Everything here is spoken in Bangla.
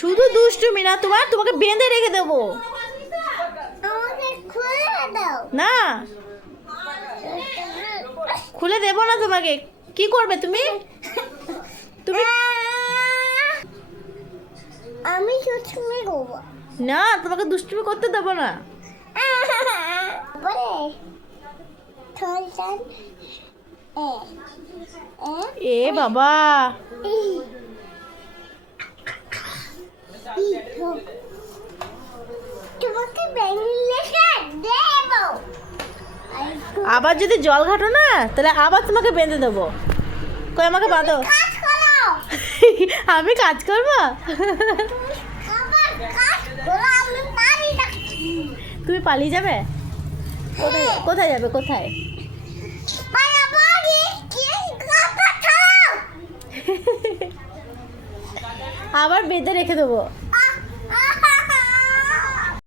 শুধু দুষ্টুমি না, তোমাকে বেঁধে রেখে দেবো। না, খুলে দেবো না তোমাকে। কি করবে তুমি? তুমি আমি দুষ্টুমি করব না, তোমাকে দুষ্টুমি করতে দেবো না। এ বাবা, তোমাকে বেরিয়ে দেব। আবার যদি জল ঘাটো না, তাহলে আবার তোমাকে বেঁধে দেবো। কই আমাকে বাঁধো। কাজ করো। আমি কাজ করবো? আমার কাজ করো, আমি পারি না। তুমি পালিয়ে যাবে? কোথায় কোথায় যাবে? কোথায়? বাড়ি কি কথা ছাড়ো। আবার বেঁধে রেখে দেবো।